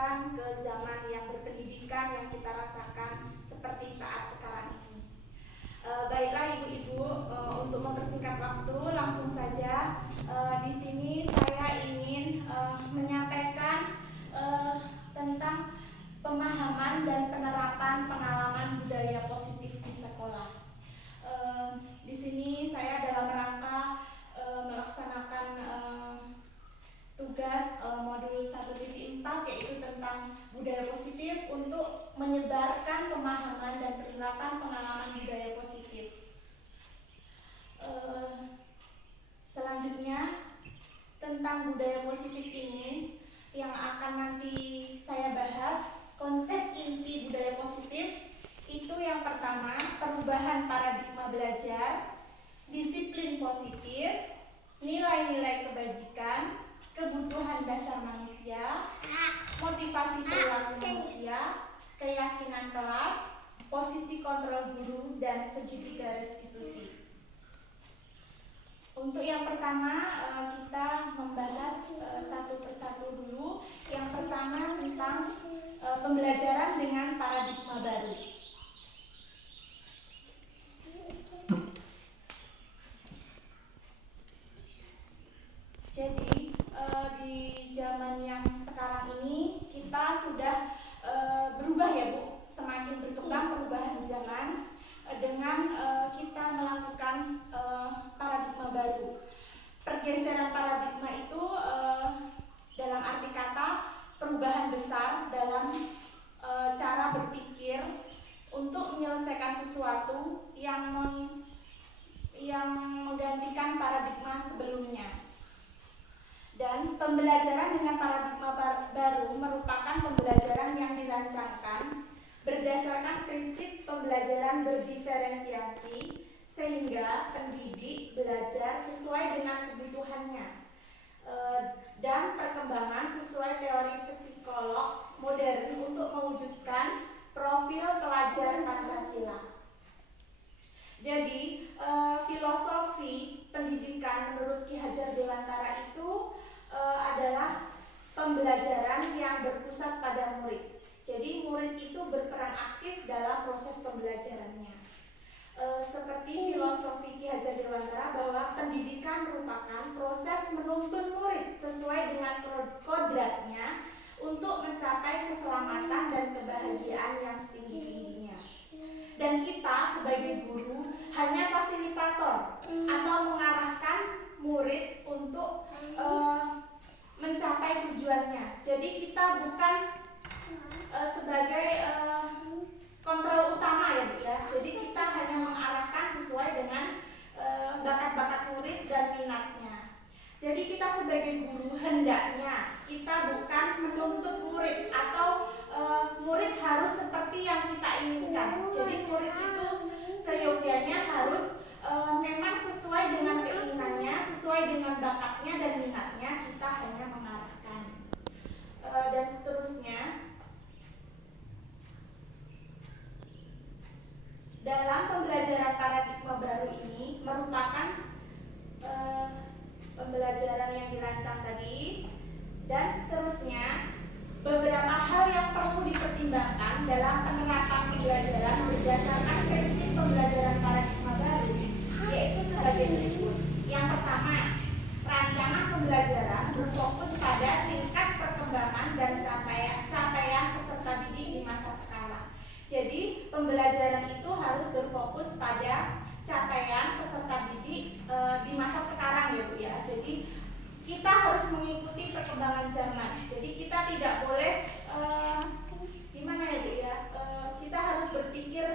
kembalikan ke zaman yang berpendidikan yang kita rasakan seperti saat sekarang ini. Baiklah ibu-ibu, untuk mempersingkat waktu langsung saja di sini saya ingin menyampaikan tentang pemahaman dan penerapan pengalaman budaya positif di sekolah. Di sini saya dalam rangka melaksanakan tugas modul 1.4 yaitu tentang budaya positif untuk menyebarkan pemahaman dan penerapan pengalaman budaya positif. Selanjutnya tentang budaya positif ini yang akan nanti saya bahas, konsep inti budaya positif itu yang pertama, perubahan paradigma belajar, disiplin positif, nilai-nilai kebajikan, kebutuhan dasar manusia, motivasi perilaku manusia, keyakinan kelas, posisi kontrol guru, dan segitiga restitusi. Untuk yang pertama kita membahas satu persatu dulu. Yang pertama tentang pembelajaran dengan paradigma baru. Jadi di zaman yang sekarang ini kita sudah berubah ya Bu, semakin berkembang perubahan zaman dengan kita melakukan paradigma baru. Pergeseran paradigma itu dalam arti kata perubahan besar dalam cara berpikir untuk menyelesaikan sesuatu yang menggantikan paradigma sebelumnya. Dan pembelajaran dengan paradigma baru merupakan pembelajaran yang dirancangkan berdasarkan prinsip pembelajaran berdiferensiasi sehingga pendidik belajar sesuai dengan kebutuhannya dan perkembangan sesuai teori psikolog modern untuk mewujudkan profil pelajar Pancasila. Jadi filosofi pendidikan menurut Ki Hajar Dewantara itu adalah pembelajaran yang berpusat pada murid. Jadi murid itu berperan aktif dalam proses pembelajarannya. Seperti filosofi Ki Hajar Dewantara bahwa pendidikan merupakan proses menuntun murid sesuai dengan kodratnya untuk mencapai keselamatan dan kebahagiaan yang setinggi-tingginya. Dan kita sebagai guru hanya fasilitator atau mengarahkan murid untuk mencapai tujuannya. Jadi kita bukan sebagai kontrol utama ya Bu ya. Jadi kita hanya mengarahkan sesuai dengan bakat-bakat murid dan minatnya. Jadi kita sebagai guru hendaknya kita bukan menuntut murid atau murid harus seperti yang kita inginkan. Jadi murid itu seyogyanya harus memang sesuai dengan keinginannya, sesuai dengan bakatnya dan minatnya, kita hanya mengarahkan. Dan seterusnya, dalam pembelajaran paradigma baru ini merupakan pembelajaran yang dirancang tadi, dan seterusnya beberapa hal yang perlu dipertimbangkan dalam penerapan pembelajaran berdasarkan prinsip pembelajaran paradigma baru, yaitu sebagai berikut. Yang pertama, rancangan pembelajaran berfokus pada tingkat perkembangan dan capaian peserta didik di masa sekarang. Jadi pembelajaran itu harus berfokus pada capaian peserta didik di masa sekarang ya Bu ya. Jadi kita harus mengikuti perkembangan zaman. Jadi kita tidak boleh gimana ya Bu ya, kita harus berpikir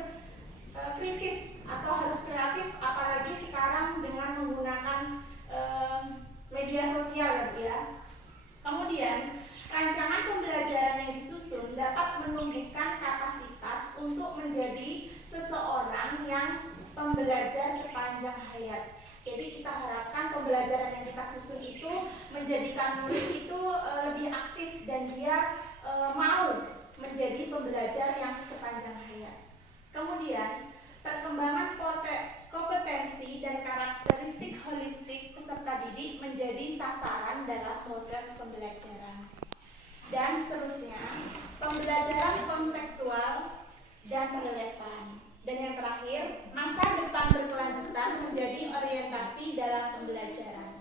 kritis atau harus kreatif, apalagi sekarang dengan menggunakan media sosial ya Bu ya. Kemudian rancangan pembelajaran yang disusun dapat menumbuhkan kapasitas untuk menjadi seseorang yang pembelajar sepanjang hayat. Jadi kita harapkan pembelajaran yang kita susun itu menjadikan murid itu lebih aktif dan dia mau menjadi pembelajar yang sepanjang hayat. Kemudian perkembangan kompetensi dan karakteristik holistik peserta didik menjadi sasaran dalam proses pembelajaran. Dan seterusnya pembelajaran konseptual dan relevan. Dan yang terakhir, masa depan berkelanjutan menjadi orientasi dalam pembelajaran.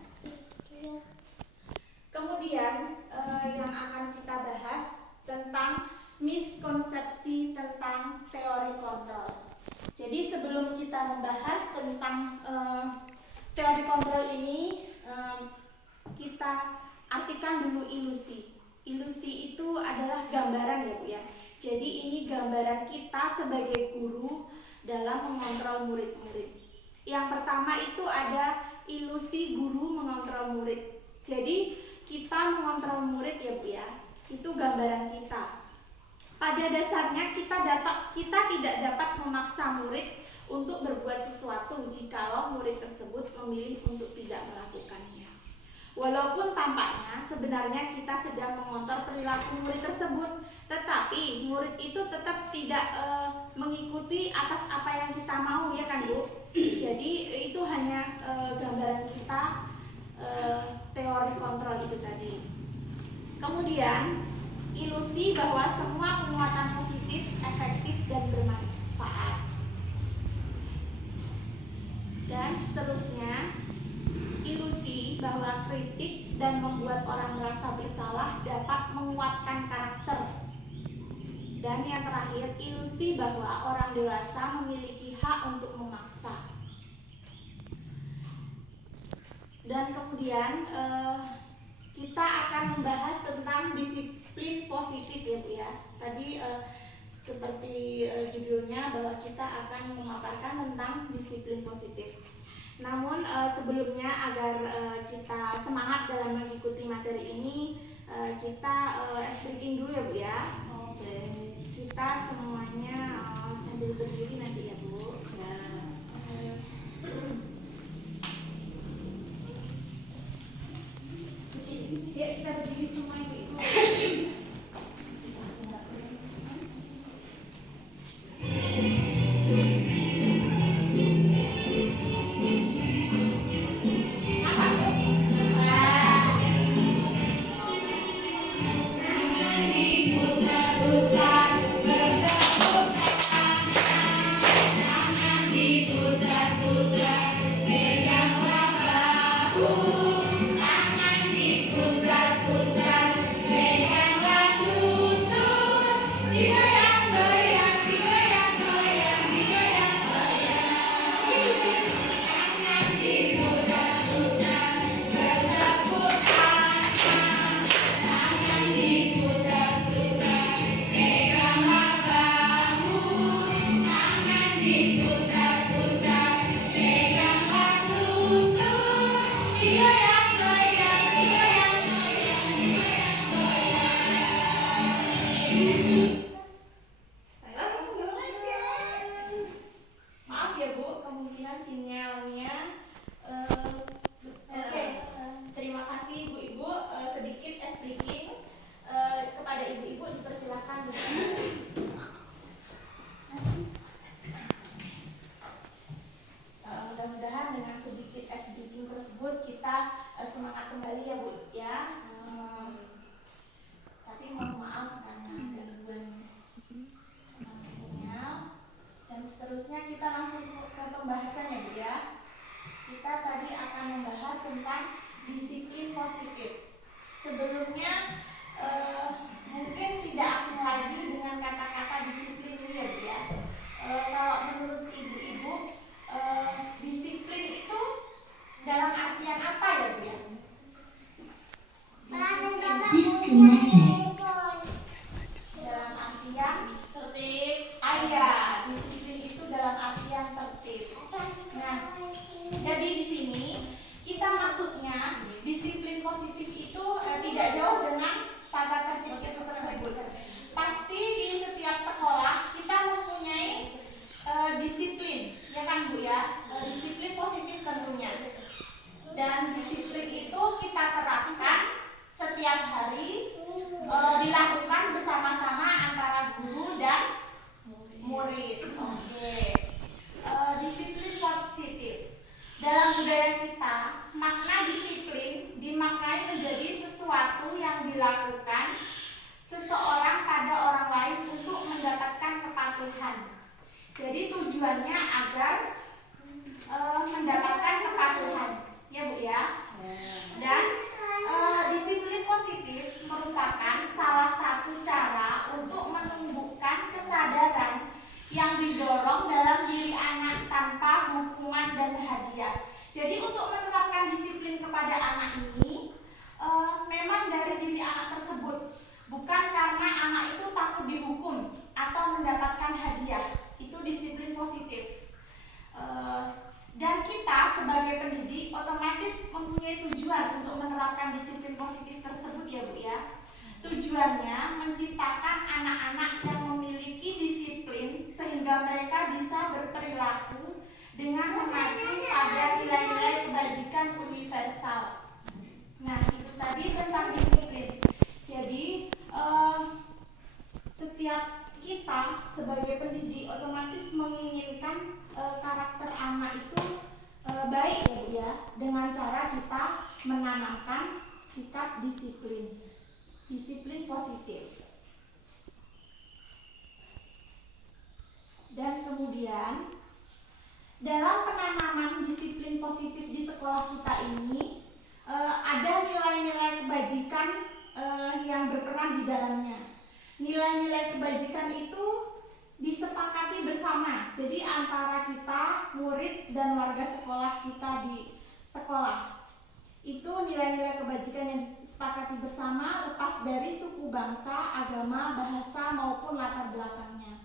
Kemudian yang akan kita bahas tentang miskonsepsi tentang teori kontrol. Jadi sebelum kita membahas tentang teori kontrol ini, kita artikan dulu ilusi. Ilusi itu adalah gambaran ya Bu ya. Jadi ini gambaran kita sebagai guru dalam mengontrol murid-murid. Yang pertama itu ada ilusi guru mengontrol murid. Jadi kita mengontrol murid ya Bu ya. Itu gambaran kita. Pada dasarnya kita tidak dapat memaksa murid untuk berbuat sesuatu jikalau murid tersebut memilih untuk tidak melakukannya. Walaupun tampaknya sebenarnya kita sedang mengontrol perilaku murid tersebut, tetapi murid itu tetap tidak mengikuti atas apa yang kita mau, ya kan Bu? Jadi itu hanya gambaran kita teori kontrol itu tadi. Kemudian ilusi bahwa semua penguatan positif, efektif dan bermanfaat. Dan seterusnya, ilusi bahwa kritik dan membuat orang merasa bersalah dapat menguatkan karakter. Dan yang terakhir, ilusi bahwa orang dewasa memiliki hak untuk memaksa. Dan kemudian kita akan membahas tentang disiplin positif ya Bu ya. Tadi seperti judulnya bahwa kita akan memaparkan tentang disiplin positif. Namun sebelumnya agar kita semangat dalam mengikuti materi ini, kita speaking dulu ya Bu ya. Oke. Kita semuanya sambil berdiri nanti ya Bu. Ya. Ya, kita berdiri semua Ibu. dilakukan seseorang pada orang tujuannya agar mendapatkan kepatuhan, ya Bu ya. Dan disiplin positif merupakan salah satu cara untuk menumbuhkan kesadaran yang didorong dalam diri anak tanpa hukuman dan hadiah. Jadi untuk menerapkan disiplin kepada anak ini memang dari diri anak tersebut, bukan karena anak itu takut dihukum atau mendapatkan hadiah. Itu disiplin positif. Dan kita sebagai pendidik otomatis mempunyai tujuan untuk menerapkan disiplin positif tersebut, ya Bu ya. Tujuannya menciptakan anak-anak yang memiliki disiplin sehingga mereka bisa berperilaku dengan mengacu pada nilai-nilai kebajikan universal. Nah, itu tadi tentang disiplin. Jadi setiap kita sebagai pendidik otomatis menginginkan karakter anak itu baik, ya Bu ya, dengan cara kita menanamkan sikap disiplin positif. Dan kemudian dalam penanaman disiplin positif di sekolah kita ini ada nilai-nilai kebajikan yang berperan di dalamnya. Nilai-nilai kebajikan itu disepakati bersama. Jadi antara kita, murid dan warga sekolah kita di sekolah. Itu nilai-nilai kebajikan yang disepakati bersama lepas dari suku, bangsa, agama, bahasa maupun latar belakangnya.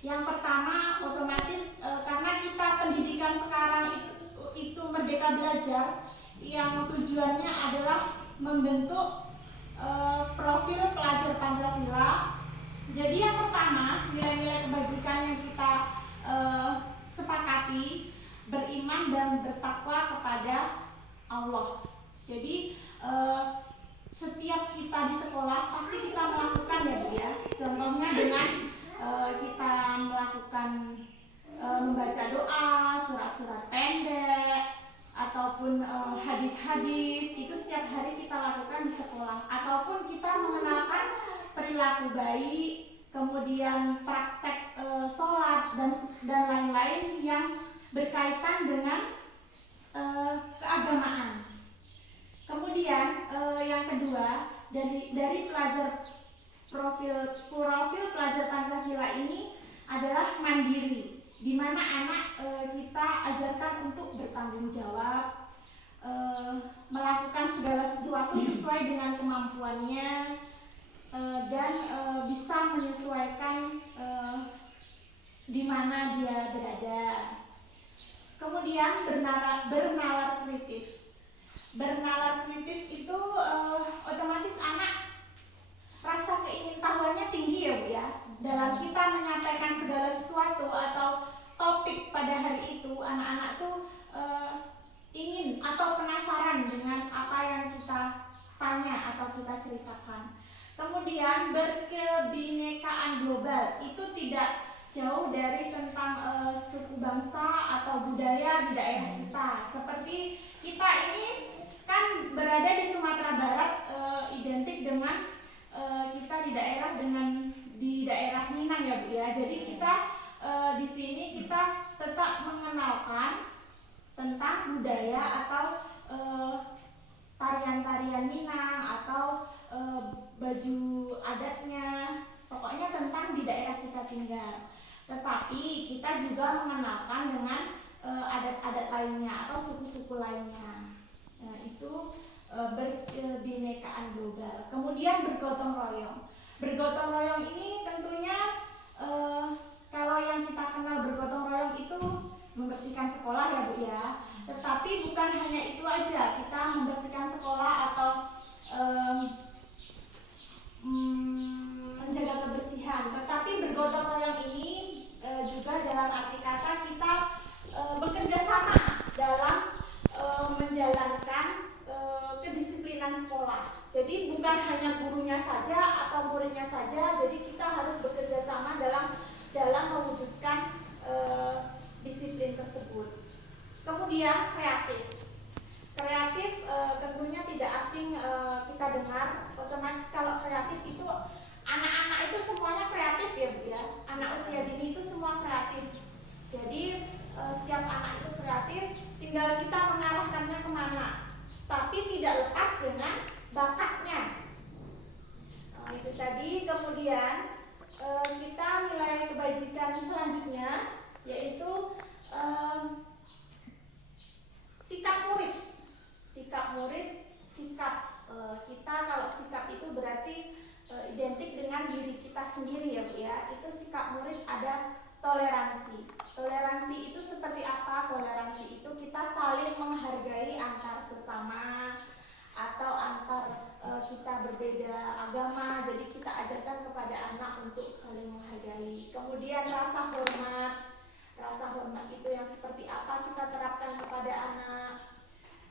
Yang pertama, otomatis karena kita pendidikan sekarang itu merdeka belajar, yang tujuannya adalah membentuk profil pelajar Pancasila. Jadi yang pertama, nilai-nilai kebajikan yang kita sepakati, beriman dan bertakwa kepada Allah. Jadi setiap kita di sekolah pasti kita melakukan, ya Bu ya. Contohnya dengan kita melakukan membaca doa, surat-surat pendek, ataupun hadis-hadis, itu setiap hari kita lakukan di sekolah. Ataupun kita mengenalkan perilaku baik, kemudian praktek sholat dan lain-lain yang berkaitan dengan keagamaan. Kemudian yang kedua, dari pelajar profil pelajar Pancasila ini adalah mandiri, di mana anak kita ajarkan untuk bertanggung jawab, melakukan segala sesuatu sesuai dengan kemampuannya, dan bisa menyesuaikan di mana dia berada. Kemudian bernalar kritis. Bernalar kritis itu otomatis anak rasa keingintahuannya tinggi, ya Bu ya. Dalam kita menyampaikan segala sesuatu atau topik pada hari itu, anak-anak tuh ingin atau penasaran dengan apa yang kita tanya atau kita ceritakan. Kemudian berkebinekaan global, itu tidak jauh dari tentang suku bangsa atau budaya di daerah kita. Seperti kita ini kan berada di Sumatera Barat, identik dengan kita di daerah Minang, ya Bu ya. Jadi kita di sini kita tetap mengenalkan tentang budaya atau tarian-tarian Minang atau baju adatnya, pokoknya tentang di daerah kita tinggal. Tetapi kita juga mengenalkan dengan adat-adat lainnya atau suku-suku lainnya. Nah, itu berkebinekaan global. Kemudian bergotong royong. Bergotong royong ini tentunya kalau yang kita kenal bergotong royong itu membersihkan sekolah, ya Bu ya. Tetapi bukan hanya itu aja, kita membersihkan sekolah atau menjaga kebersihan. Tetapi bergotong royong ini juga dalam arti kata kita bekerja sama dalam menjalankan kedisiplinan sekolah. Jadi bukan hanya gurunya saja atau muridnya saja, jadi kita harus bekerja sama dalam mewujudkan disiplin tersebut. Kemudian kreatif. Kreatif tentunya tidak asing kita dengar. Otomatis kalau kreatif itu anak-anak itu semuanya kreatif, ya Bu ya. Anak usia dini itu semua kreatif. Jadi tadi. Kemudian kita nilai kebajikan selanjutnya yaitu sikap murid. Sikap kita, kalau sikap itu berarti identik dengan diri kita sendiri ya Bu ya. Itu sikap murid ada toleransi. Toleransi itu seperti apa? Toleransi itu kita saling menghargai antar sesama atau antar kita berbeda agama. Jadi kita ajarkan kepada anak untuk saling menghargai. Kemudian rasa hormat. Rasa hormat itu yang seperti apa kita terapkan kepada anak.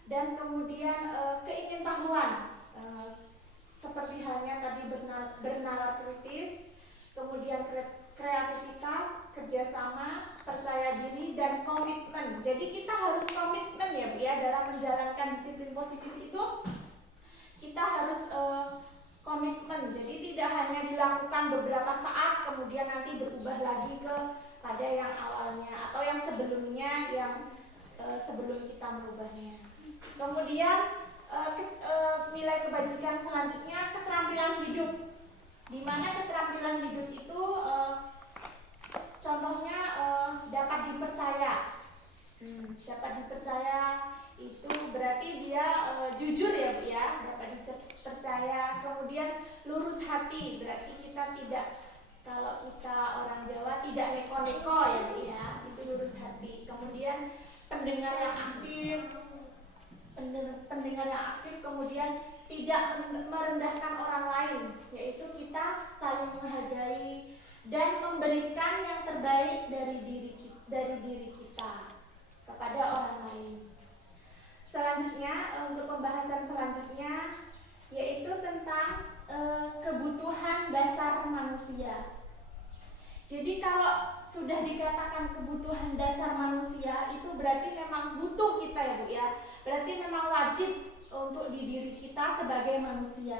Dan kemudian keingintahuan, seperti halnya tadi bernalar kritis, kemudian kreativitas, kerjasama, percaya diri, dan komitmen. Jadi kita harus komitmen ya Bu ya, dalam menjalankan disiplin positif itu kita harus komitmen. Jadi tidak hanya dilakukan beberapa saat kemudian nanti berubah lagi pada yang awalnya atau yang sebelumnya, yang sebelum kita merubahnya. Kemudian nilai kebajikan selanjutnya keterampilan hidup, di mana keterampilan hidup itu contohnya dapat dipercaya. Dapat dipercaya itu berarti dia jujur ya Bu ya, dapat dipercaya. Kemudian lurus hati, berarti kita tidak, kalau kita orang Jawa tidak neko-neko ya Bu ya, itu lurus hati. Kemudian pendengar yang aktif, kemudian tidak merendahkan orang lain, yaitu kita saling menghargai dan memberikan yang terbaik dari diri kita kepada orang lain. Selanjutnya, untuk pembahasan selanjutnya yaitu tentang kebutuhan dasar manusia. Jadi kalau sudah dikatakan kebutuhan dasar manusia itu berarti memang butuh kita ya Bu ya. Berarti memang wajib untuk di diri kita sebagai manusia.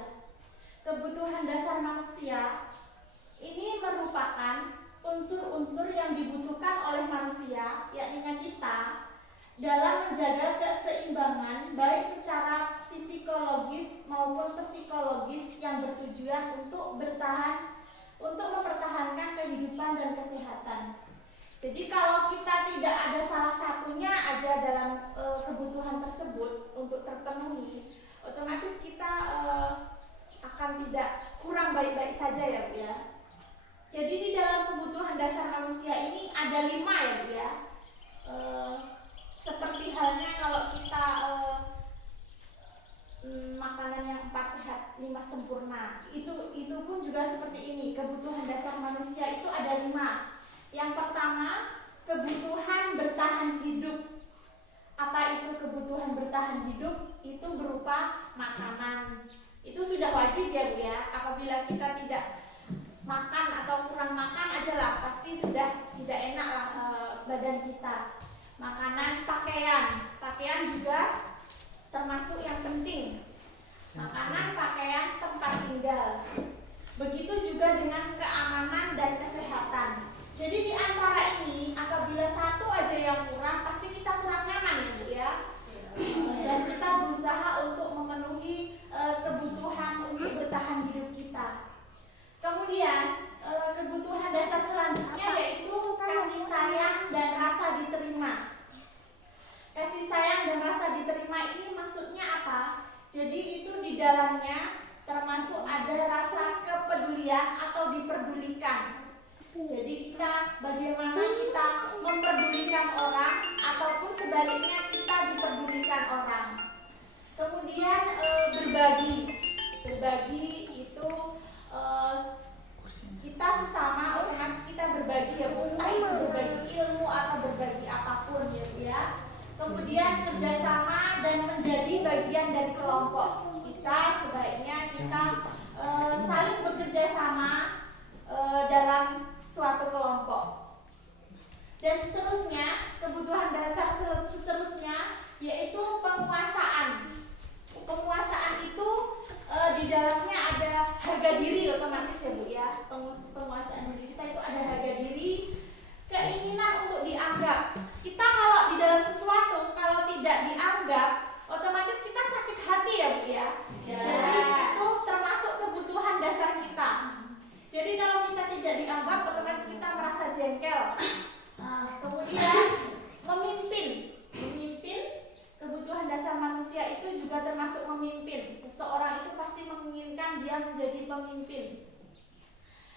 Kebutuhan dasar manusia ini merupakan unsur-unsur yang dibutuhkan oleh manusia, yakni kita, dalam menjaga keseimbangan baik secara fisiologis maupun psikologis yang bertujuan untuk mempertahankan kehidupan dan kesehatan. Jadi kalau kita tidak ada salah satunya aja dalam kebutuhan tersebut untuk terpenuhi, otomatis kita akan tidak kurang baik-baik saja ya Bu ya. Jadi di dalam kebutuhan dasar manusia ini ada 5 ya Bu ya. Seperti halnya kalau kita makanan yang 4 sehat 5 sempurna, itu pun juga seperti ini. Kebutuhan dasar manusia itu ada 5. Yang pertama, kebutuhan bertahan hidup. Apa itu kebutuhan bertahan hidup? Itu berupa makanan. Itu sudah wajib ya Bu ya. Apabila kita tidak makan atau kurang makan aja lah, pasti sudah tidak enak lah badan kita. Makanan, pakaian juga termasuk yang penting. Makanan, pakaian, tempat tinggal. Begitu juga dengan keamanan dan kesehatan. Jadi di antara ini apabila satu aja yang kurang, pasti kita kurang nyaman ya Bu ya. Dan kita berusaha untuk memenuhi kebutuhan untuk bertahan hidup kita. Kemudian kebutuhan dasar selanjutnya yaitu kasih sayang dan rasa diterima. Kasih sayang dan rasa diterima ini maksudnya apa? Jadi itu di dalamnya termasuk ada rasa kepedulian atau diperdulikan. Jadi bagaimana kita memperdulikan orang ataupun sebaliknya kita diperdulikan orang. Kemudian berbagi itu kita sesama otomatis kita berbagi ya Bu, berbagi ilmu atau berbagi apapun ya Bu ya. Kemudian kerjasama dan menjadi bagian dari kelompok. Kita sebaiknya kita saling bekerja sama dalam suatu kelompok. Dan seterusnya, kebutuhan dasar seterusnya yaitu penguasaan. Penguasaan itu di dalamnya ada harga diri dia menjadi pemimpin.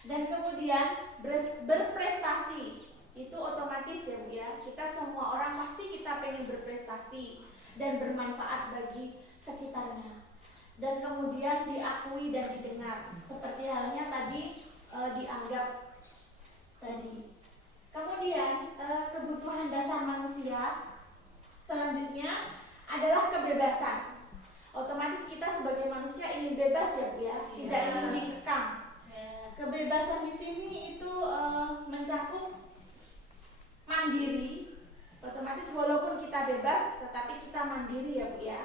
Dan kemudian berprestasi. Itu otomatis ya Bu ya. Kita semua orang pasti kita pengen berprestasi dan bermanfaat bagi sekitarnya. Dan kemudian diakui dan didengar. Seperti halnya tadi dianggap tadi. Kemudian kebutuhan dasar manusia selanjutnya adalah kebebasan. Otomatis kita sebagai manusia ingin bebas ya Bu ya, tidak ingin dikekang. Kebebasan di sini itu mencakup mandiri. Otomatis walaupun kita bebas, tetapi kita mandiri ya Bu ya.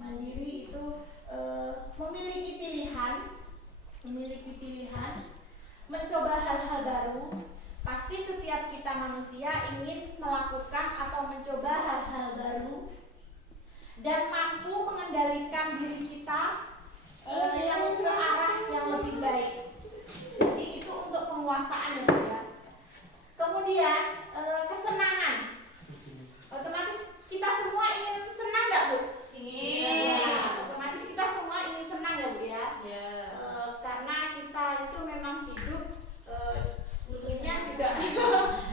Mandiri itu memiliki pilihan, mencoba hal-hal baru. Pasti setiap kita manusia ingin melakukan atau mencoba hal-hal baru dan mampu mengendalikan diri kita yang ke arah yang lebih baik. Jadi itu untuk penguasaan ya Bu ya. Kemudian kesenangan. Otomatis kita semua ingin senang nggak Bu? Ingin. Otomatis kita semua ingin senang ya Bu ya. Karena kita itu memang hidup inginnya juga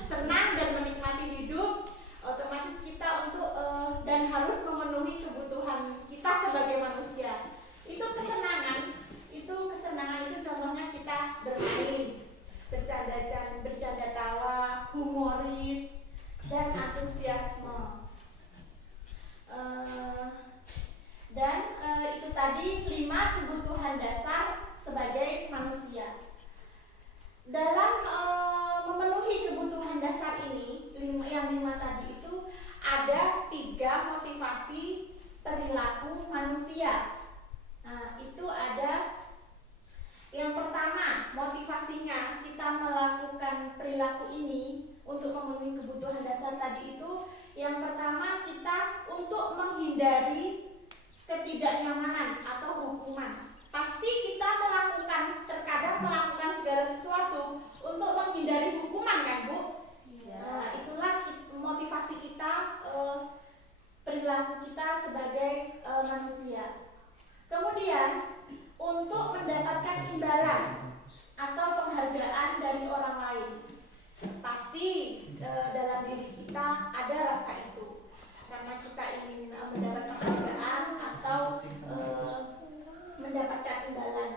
senang dan menikmati hidup. Otomatis kita untuk dan harus memenuhi kebutuhan kita sebagai manusia. Itu kesenangan itu contohnya kita bermain, bercanda tawa, humoris, dan antusiasme. Dan itu tadi 5 kebutuhan dasar sebagai manusia. Dalam memenuhi kebutuhan dasar ini, yang 5 tadi itu ada 3 motivasi perilaku manusia. Nah, itu ada yang pertama, motivasinya kita melakukan perilaku ini untuk memenuhi kebutuhan dasar tadi itu. Yang pertama, kita untuk menghindari ketidaknyamanan atau hukuman. Pasti kita terkadang melakukan segala sesuatu untuk menghindari hukuman kan Bu? Nah, itulah motivasi kita, perilaku kita sebagai manusia. Kemudian untuk mendapatkan imbalan atau penghargaan dari orang lain. Pasti dalam diri kita ada rasa itu, karena kita ingin mendapat penghargaan atau mendapatkan imbalan.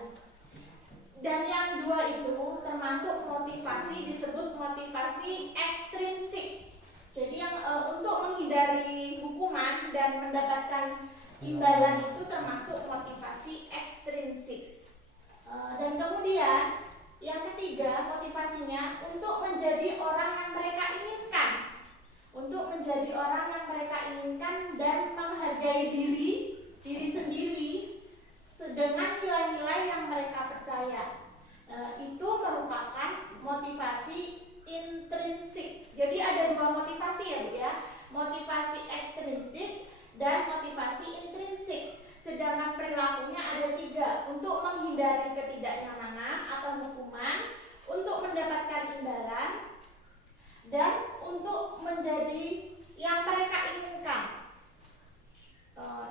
Dan yang 2 itu termasuk motivasi, disebut motivasi ekstrinsik. Jadi yang untuk menghindari hukuman dan mendapatkan imbalan itu termasuk motivasi ekstrinsik. Dan kemudian yang ketiga, motivasinya untuk menjadi orang yang mereka inginkan. Untuk menjadi orang yang mereka inginkan dan menghargai diri sendiri dengan nilai-nilai yang mereka percaya. Itu merupakan motivasi intrinsik. Jadi ada 2 motivasi ya Bu ya. Motivasi ekstrinsik dan motivasi intrinsik. Sedangkan perilakunya ada 3, untuk menghindari ketidaknyamanan atau hukuman, untuk mendapatkan imbalan, dan untuk menjadi yang mereka inginkan.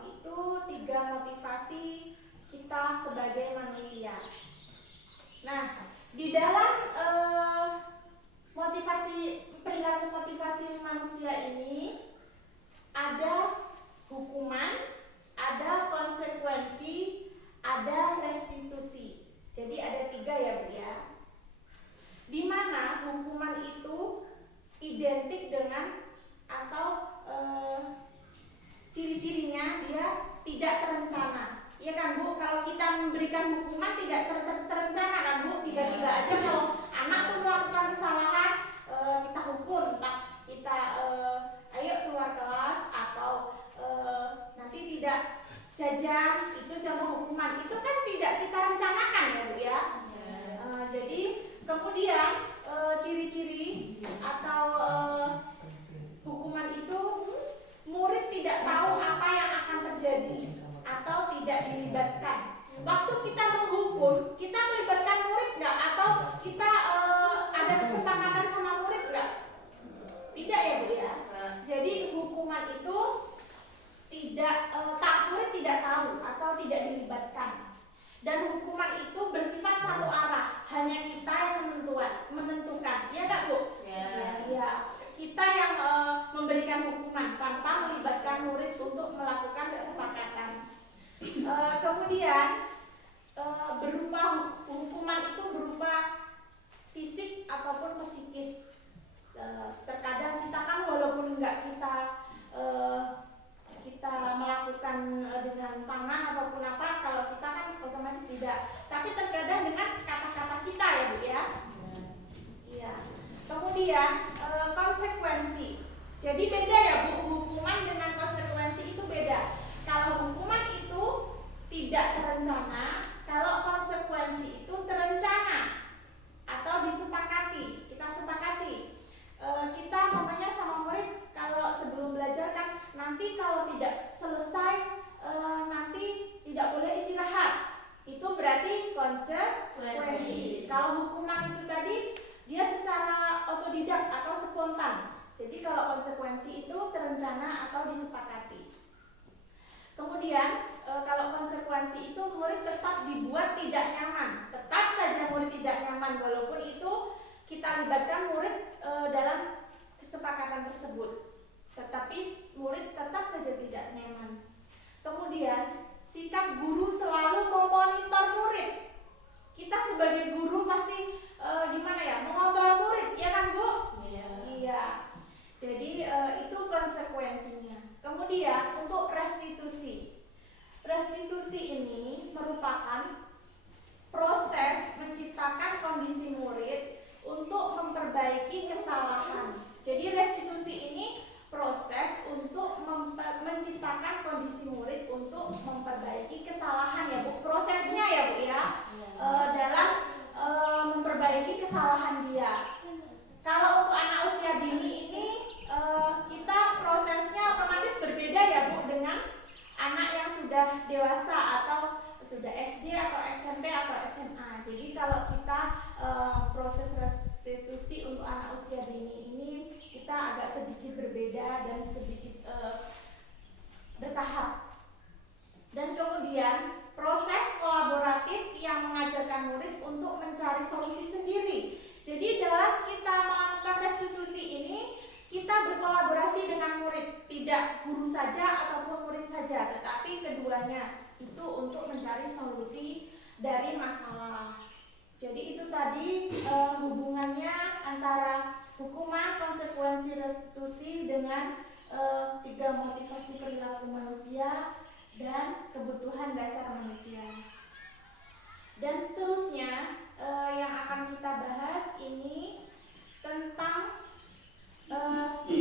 Itu 3 motivasi kita sebagai manusia. Nah, di dalam perilaku motivasi manusia ini ada hukuman, ada konsekuensi, ada restitusi. Jadi ada 3 ya Bu ya. Di mana hukuman itu identik dengan atau ciri-cirinya dia tidak terencana. Ya kan Bu, kalau kita memberikan hukuman tidak terencana kan Bu, tiba-tiba aja kalau anak tuh melakukan kesalahan kita hukum, entah kita ayo keluar kelas atau nanti tidak jajan, itu contoh hukuman. Itu kan tidak kita rencanakan ya Bu ya. Jadi kemudian ciri-ciri atau hukuman itu murid tidak tahu apa yang akan terjadi atau tidak dilibatkan. Waktu kita menghukum, kita melibatkan murid nggak? Atau kita ada kesepakatan sama murid nggak? Tidak ya Bu ya. Jadi hukuman itu murid tidak tahu atau tidak dilibatkan. Dan hukuman Kalau hukuman itu tadi dia secara otodidak atau spontan. Jadi kalau konsekuensi itu terencana atau disepakati. Kemudian kalau konsekuensi itu murid tetap dibuat tidak nyaman. Tetap saja murid tidak nyaman walaupun itu kita libatkan murid dalam kesepakatan tersebut. Tetapi murid tetap saja tidak nyaman. Kemudian sikap guru selalu memonitor murid. Kita sebagai guru pasti gimana ya, mengontrol murid, ya kan Bu? Iya. Jadi itu konsekuensinya. Kemudian untuk restitusi. Restitusi ini merupakan proses menciptakan kondisi murid untuk memperbaiki kesalahan. Jadi restitusi ini proses untuk menciptakan kondisi murid untuk memperbaiki kesalahan ya Bu. Prosesnya ya Bu ya. Dalam memperbaiki kesalahan dia. Kalau untuk anak usia dini ini kita prosesnya otomatis berbeda ya Bu dengan anak yang sudah dewasa atau sudah SD atau SMP atau SMA. Jadi kalau kita proses restitusi untuk anak usia dini ini kita agak sedikit berbeda dan sedikit bertahap. Dan kemudian proses kolaboratif yang mengajarkan murid untuk mencari solusi sendiri. Jadi dalam kita melakukan restitusi ini kita berkolaborasi dengan murid, tidak guru saja ataupun murid saja, tetapi keduanya itu untuk mencari solusi dari masalah. Jadi itu tadi hubungannya antara hukuman, konsekuensi restitusi dengan 3 motivasi perilaku manusia dan kebutuhan dasar manusia. Dan seterusnya yang akan kita bahas ini tentang 5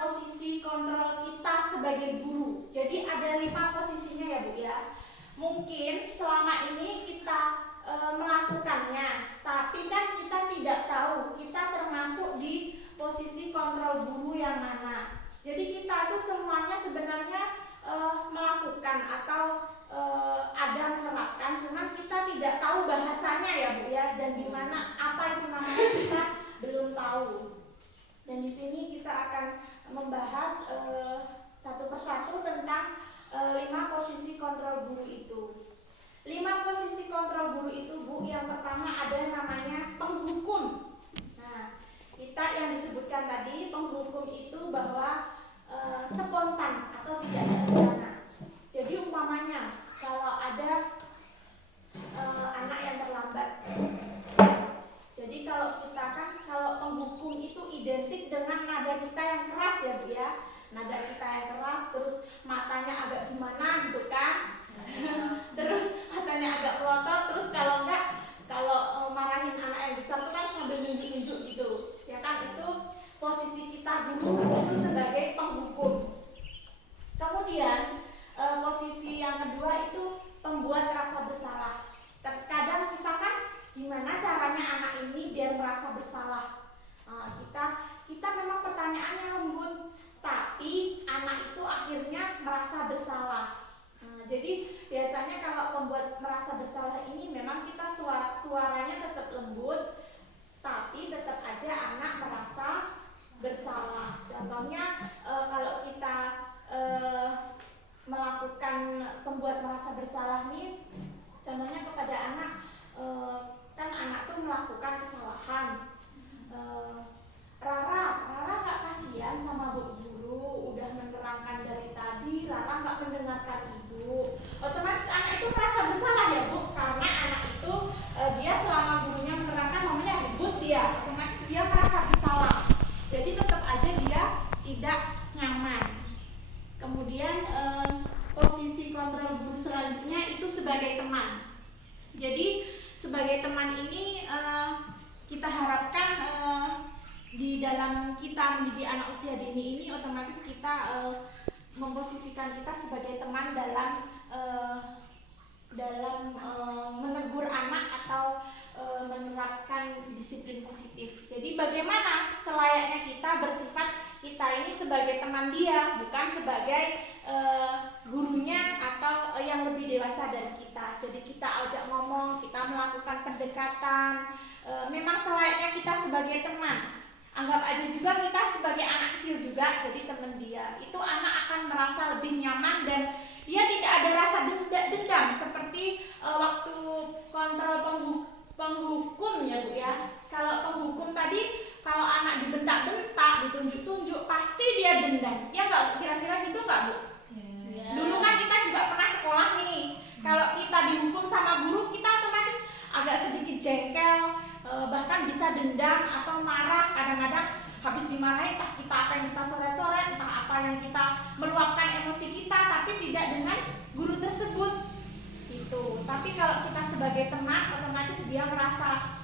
posisi kontrol kita sebagai guru. Jadi ada 5 posisinya ya Bu ya. Mungkin selama ini kita melakukannya, tapi kan kita tidak tahu kita termasuk di posisi kontrol guru yang mana. Jadi kita tuh semuanya sebenarnya melakukan atau ada menerapkan, cuman kita tidak tahu bahasanya ya Bu ya, dan di mana apa itu namanya kita belum tahu. Dan di sini kita akan membahas satu persatu tentang 5 posisi kontrol guru itu. 5 posisi kontrol guru itu Bu, yang pertama ada namanya penghukum. Nah, kita yang disebutkan tadi penghukum itu bahwa spontan atau tidak terencana. Jadi umpamanya kalau ada anak yang terlambat. Jadi kalau kita kan, kalau penghukum itu identik dengan nada kita yang keras ya Bu ya. Nada kita yang keras, terus matanya agak gimana gitu kan. Terus matanya agak melotot, terus kalau enggak, kalau marahin anak yang besar itu kan sambil nunjuk-nunjuk gitu. Ya kan, itu posisi kita dulu itu sebagai penghukum. Kemudian posisi yang kedua itu pembuat rasa bersalah. Terkadang kita kan gimana caranya anak ini biar merasa bersalah. Kita memang pertanyaannya lembut, tapi anak itu akhirnya merasa bersalah. Jadi biasanya kalau pembuat merasa bersalah ini memang kita suaranya tetap lembut, tapi tetap aja anak merasa bersalah. Contohnya kalau kita melakukan pembuat merasa bersalah nih, contohnya kepada anak, kan anak tuh melakukan kesalahan. Rara nggak kasihan sama Bu Guru, udah menerangkan dari tadi, Rara nggak mendengarkan Ibu. Otomatis anak itu merasa bersalah ya Bu, karena anak itu dia selama gurunya menerangkan mamanya ribut dia, otomatis dia merasa bersalah. Jadi tetap aja dia tidak nyaman. Kemudian posisi kontrol guru selanjutnya itu sebagai teman. Jadi sebagai teman ini kita harapkan di dalam kita mendidik anak usia dini ini otomatis kita memposisikan kita sebagai teman dalam menegur anak atau menerapkan disiplin positif. Jadi bagaimana selayaknya kita bersifat kita ini sebagai teman dia, bukan sebagai gurunya atau yang lebih dewasa dari kita. Jadi kita ajak ngomong, kita melakukan pendekatan, memang selayaknya kita sebagai teman. Anggap aja juga kita sebagai anak kecil juga, jadi teman dia. Itu anak akan merasa lebih nyaman dan dia tidak ada rasa dendam seperti waktu kontrol penghukum ya Bu ya. Kalau penghukum tadi, kalau anak dibentak-bentak, ditunjuk-tunjuk, pasti dia dendam. Ya nggak, kira-kira gitu nggak Bu? Yeah. Dulu kan kita juga pernah sekolah nih. Kalau kita dihukum sama guru, kita otomatis agak sedikit jengkel, bahkan bisa dendam atau marah. Kadang-kadang habis dimarahin, entah kita apa yang kita coret-coret, entah apa yang kita meluapkan emosi kita, tapi tidak dengan guru tersebut. Gitu. Tapi kalau kita sebagai teman, otomatis dia merasa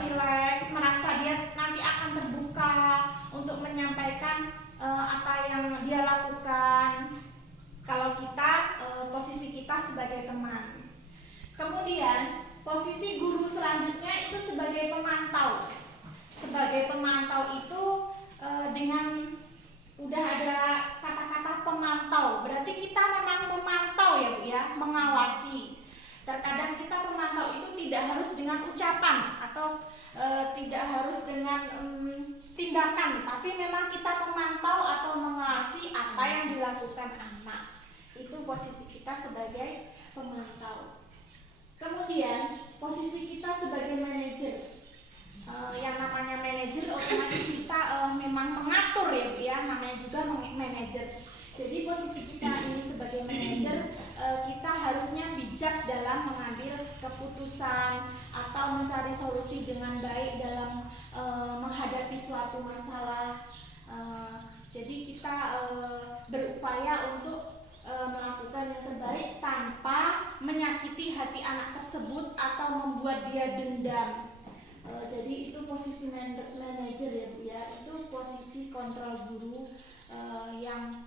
rileks, merasa dia nanti akan terbuka untuk menyampaikan apa yang dia lakukan. Kalau kita posisi kita sebagai teman. Kemudian posisi guru selanjutnya itu sebagai pemantau. Sebagai pemantau itu dengan udah ada kata-kata pemantau, berarti kita memang memantau ya Bu ya, mengawasi. Terkadang kita pemantau itu tidak harus dengan ucapan atau tidak harus dengan tindakan, tapi memang kita memantau atau mengawasi apa yang dilakukan anak. Itu posisi kita sebagai pemantau. Kemudian posisi kita sebagai manajer. Yang namanya manajer otomatis kita memang mengatur ya Bu ya, namanya juga manajer. Jadi posisi kita ini sebagai manajer, kita harusnya bijak dalam mengambil keputusan atau mencari solusi dengan baik dalam menghadapi suatu masalah. Jadi kita berupaya untuk melakukan yang terbaik tanpa menyakiti hati anak tersebut atau membuat dia dendam. Jadi itu posisi manajer ya Bu ya, itu posisi kontrol guru yang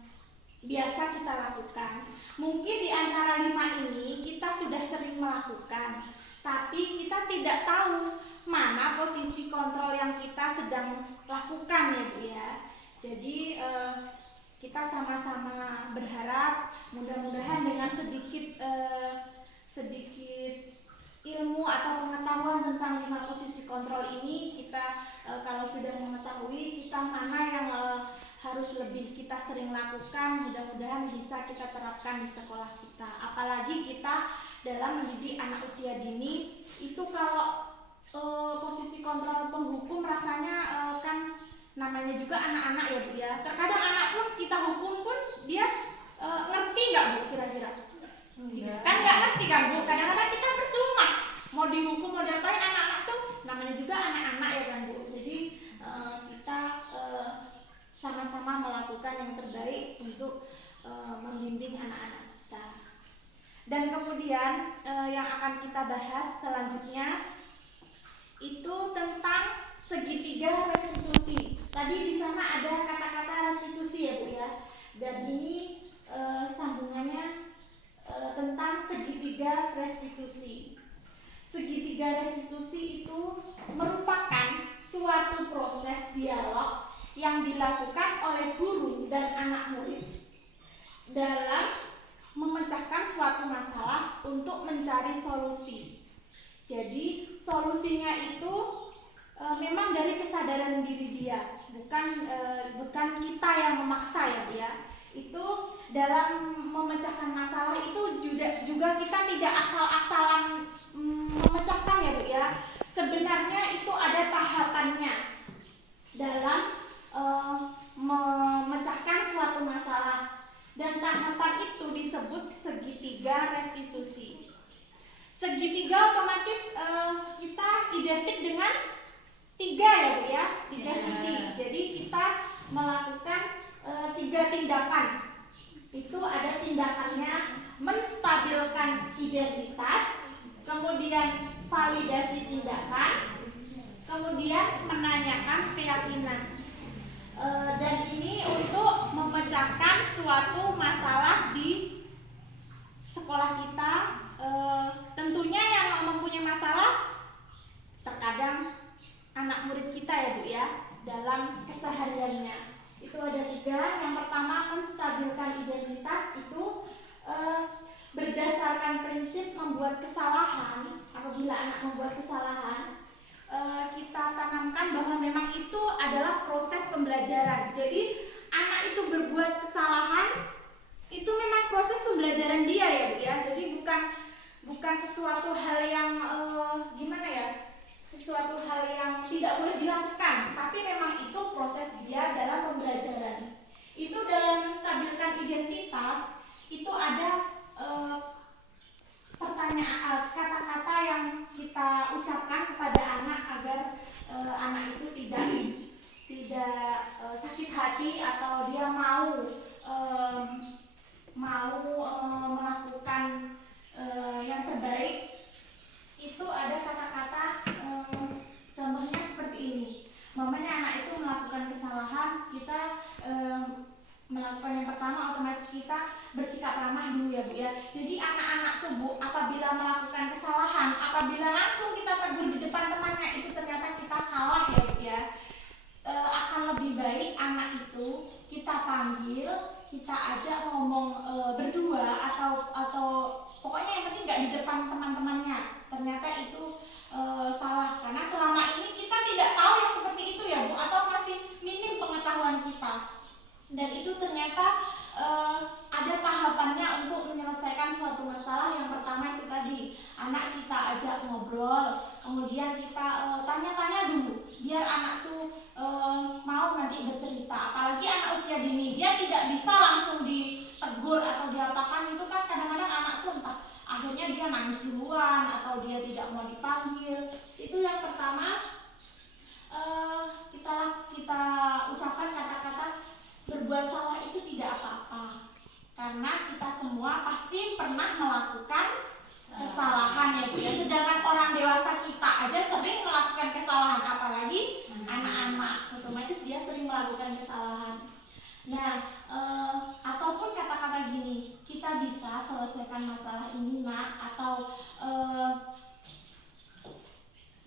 biasa kita lakukan. Mungkin di antara 5 ini kita sudah sering melakukan, tapi kita tidak tahu mana posisi kontrol yang kita sedang lakukan ya Bu ya. Jadi kita sama-sama berharap mudah-mudahan dengan sedikit ilmu atau pengetahuan tentang 5 posisi kontrol ini, kita kalau sudah mengetahui kita mana yang harus lebih kita sering lakukan, mudah-mudahan bisa kita terapkan di sekolah kita. Apalagi kita dalam mendidik anak usia dini, itu kalau posisi kontrol penghukum rasanya kan namanya juga anak-anak ya Bu ya. Terkadang anak pun kita hukum pun dia ngerti nggak Bu kira-kira? Kan nggak ngerti kan Bu, kadang-kadang kita percuma mau dihukum mau diapain, anak-anak tuh namanya juga anak-anak ya kan Bu. Jadi kita sama-sama melakukan yang terbaik untuk membimbing anak-anak kita. Dan kemudian yang akan kita bahas selanjutnya itu tentang segitiga restitusi. Tadi di sana ada kata-kata restitusi ya Bu ya. Dan ini sambungannya tentang segitiga restitusi. Segitiga restitusi itu merupakan suatu proses dialog yang dilakukan oleh guru dan anak murid dalam memecahkan suatu masalah untuk mencari solusi. Jadi solusinya itu memang dari kesadaran diri dia, bukan kita yang memaksa ya Bu ya. Itu dalam memecahkan masalah itu juga kita tidak asal-asalan memecahkan ya Bu ya. Sebenarnya itu ada tahapannya dalam memecahkan suatu masalah, dan tahapan itu disebut segitiga restitusi. Segitiga otomatis kita identik dengan 3 ya Bu ya, 3 sisi. Jadi kita melakukan 3 tindakan. Itu ada tindakannya menstabilkan identitas, kemudian validasi tindakan, kemudian menanyakan keyakinan. Dan ini untuk memecahkan suatu masalah di sekolah kita. Tentunya yang mempunyai masalah terkadang anak murid kita ya Bu ya, dalam kesehariannya. Itu ada 3. Yang pertama, menstabilkan identitas itu berdasarkan prinsip membuat kesalahan. Apabila anak membuat kesalahan sesuatu hal yang gimana ya, sesuatu hal yang tidak boleh dilakukan, tapi memang itu proses dia dalam pembelajaran. Itu dalam menstabilkan identitas itu ada pertanyaan, kata-kata yang kita ucapkan kepada anak agar anak itu tidak sakit hati atau dia mau melakukan yang terbaik. Itu ada kata-kata contohnya seperti ini. Mamanya anak itu melakukan kesalahan, kita melakukan yang pertama otomatis kita bersikap ramah dulu ya Bu ya. Jadi anak-anak tuh Bu, apabila melakukan kesalahan, apabila langsung kita tegur di depan temannya itu ternyata kita salah ya Bu ya, akan lebih baik anak itu kita panggil, kita ajak ngomong berdua atau pokoknya yang penting nggak di depan teman-temannya. Ternyata itu salah, karena selama ini kita tidak tahu yang seperti itu ya Bu, atau masih minim pengetahuan kita. Dan itu ternyata ada tahapannya untuk menyelesaikan suatu masalah. Yang pertama itu tadi, anak kita ajak ngobrol, kemudian kita tanya-tanya dulu, biar anak tuh mau nanti bercerita. Apalagi anak usia dini, dia tidak bisa langsung ditegur atau diapakan. Itu kan kadang-kadang anak tuh entah akhirnya dia nangis duluan atau dia tidak mau dipanggil. Itu yang pertama, kita ucapkan kata-kata berbuat salah itu tidak apa-apa, karena kita semua pasti pernah melakukan kesalahan ya Bu ya. Sedangkan orang dewasa kita aja sering melakukan kesalahan, apalagi anak-anak, otomatis dia sering melakukan kesalahan. Nah, ataupun kata-kata gini, kita bisa selesaikan masalah ini Nak, atau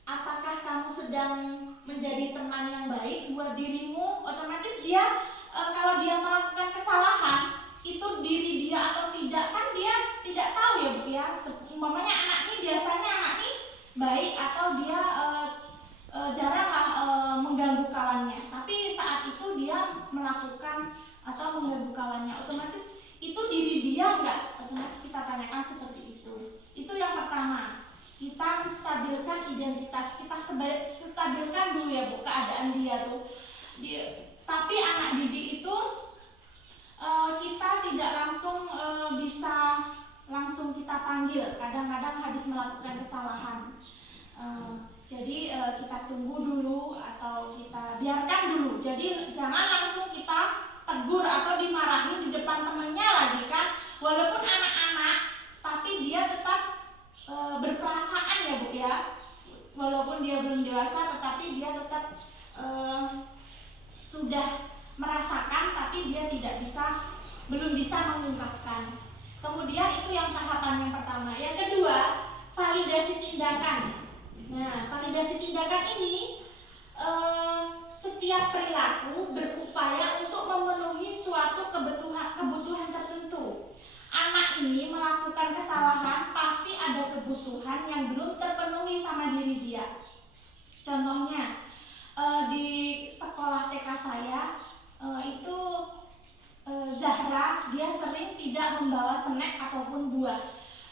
apakah kamu sedang menjadi teman yang baik buat dirimu? Otomatis dia kalau dia melakukan kesalahan, itu diri dia atau tidak kan dia tidak tahu ya Bu ya. Umpamanya anak ini biasanya anak ini baik atau dia jaranglah mengganggu kawannya, tapi saat itu dia melakukan atau mengganggu kawannya, otomatis itu diri dia enggak, otomatis kita tanyakan seperti itu. Itu yang pertama, kita menstabilkan identitas, kita stabilkan dulu ya Bu keadaan dia tuh. Tapi anak didik itu kita tidak langsung bisa langsung kita panggil, kadang-kadang habis melakukan kesalahan. Jadi kita tunggu dulu atau kita biarkan dulu. Jadi jangan langsung kita tegur atau dimarahin di depan temennya lagi kan. Walaupun anak-anak, tapi dia tetap berperasaan ya Bu ya. Walaupun dia belum dewasa, tetapi dia tetap sudah merasakan, tapi dia belum bisa mengungkapkan. Kemudian itu yang tahapan yang pertama. Yang kedua, validasi tindakan. Nah, validasi tindakan ini setiap perilaku berupaya untuk memenuhi suatu kebutuhan tertentu. Anak ini melakukan kesalahan, pasti ada kebutuhan yang belum terpenuhi sama diri dia. Contohnya, di sekolah TK saya itu Zahra, dia sering tidak membawa snack ataupun buah.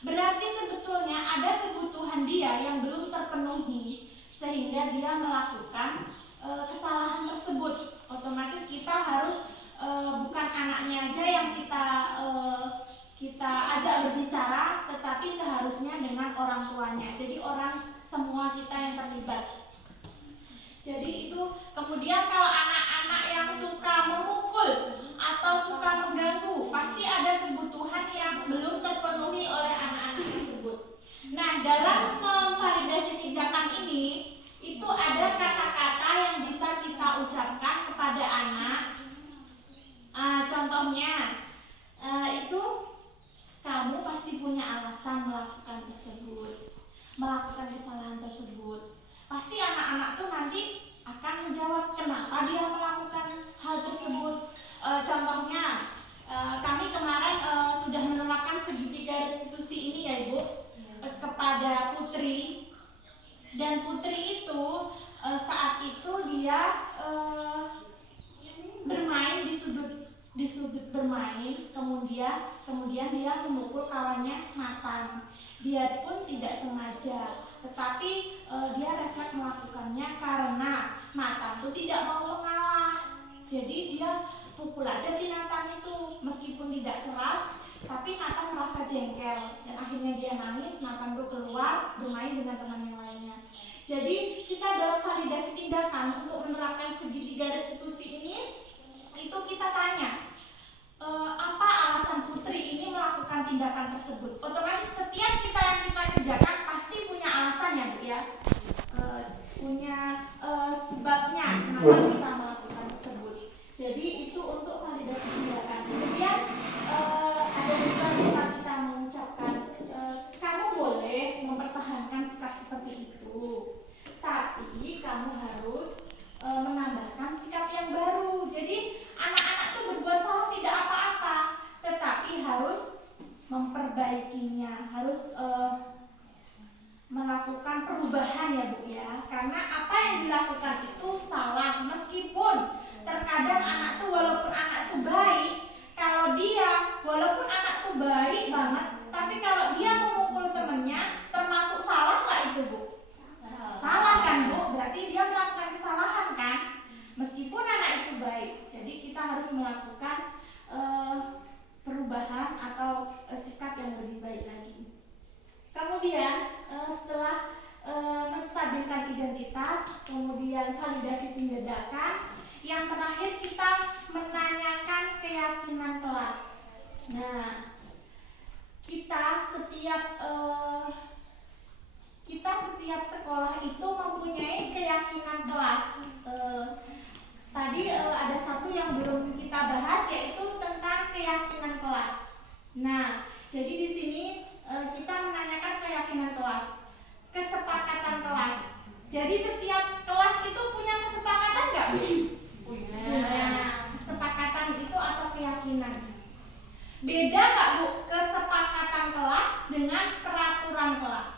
Berarti sebetulnya ada kebutuhan dia yang belum terpenuhi, sehingga dia melakukan kesalahan tersebut. Otomatis kita harus bukan anaknya aja yang kita ajak berbicara, tetapi seharusnya dengan orang tuanya. Jadi orang semua kita yang terlibat. Jadi itu, kemudian kalau anak-anak yang suka memukul atau suka mengganggu, pasti ada kebutuhan yang belum terpenuhi oleh anak-anak tersebut. Nah, dalam memvalidasi tindakan ini, itu ada kata-kata yang bisa kita ucapkan kepada anak. Contohnya, itu kamu pasti punya alasan melakukan tersebut, melakukan kesalahan tersebut. Pasti anak-anak tuh nanti akan menjawab kenapa dia melakukan hal tersebut. Contohnya, kami kemarin sudah menerapkan segitiga restitusi ini ya Ibu, kepada Putri. Dan Putri itu saat itu dia bermain di sudut sudut bermain, kemudian dia memukul kawannya Nathan. Dia pun tidak sengaja, tetapi dia refleks melakukannya karena Nathan itu tidak mau mengalah. Jadi dia pukul aja si Nathan itu, meskipun tidak keras, tapi Nathan merasa jengkel dan akhirnya dia nangis. Nathan tuh keluar bermain dengan teman yang lainnya. Jadi kita dalam validasi tindakan untuk menerapkan segitiga restitusi ini, itu kita tanya apa alasan Putri ini melakukan tindakan tersebut. Otomatis setiap yang kita kerjakan pasti punya alasan ya Bu ya, punya sebabnya kenapa kita melakukan tersebut. Jadi itu untuk validasi tindakan. Kemudian ada juga bisa kita mengucapkan kamu boleh mempertahankan sikap seperti itu, tapi kamu harus menambahkan sikap yang baru. Jadi anak-anak tuh berbuat salah tidak apa-apa, tetapi harus memperbaikinya, harus melakukan perubahan ya Bu ya. Karena apa yang dilakukan itu salah, meskipun terkadang anak tuh walaupun anak tuh baik, kalau dia walaupun anak tuh baik banget, tapi kalau dia memukul temennya termasuk salah nggak itu Bu? Salah kan Bu? Berarti dia melakukan kesalahan kan? Meskipun anak itu baik. Jadi kita harus melakukan perubahan atau sikap yang lebih baik lagi. Kemudian setelah menstabilkan identitas, kemudian validasi tindakan, yang terakhir kita menanyakan keyakinan kelas. Nah, kita setiap sekolah itu mempunyai keyakinan kelas. Tadi ada satu yang belum kita bahas, yaitu tentang keyakinan kelas. Nah, jadi di sini kita menanyakan keyakinan kelas, kesepakatan kelas. Jadi setiap kelas itu punya kesepakatan nggak Bu? Punya. Kesepakatan itu atau keyakinan. Beda nggak Bu kesepakatan kelas dengan peraturan kelas?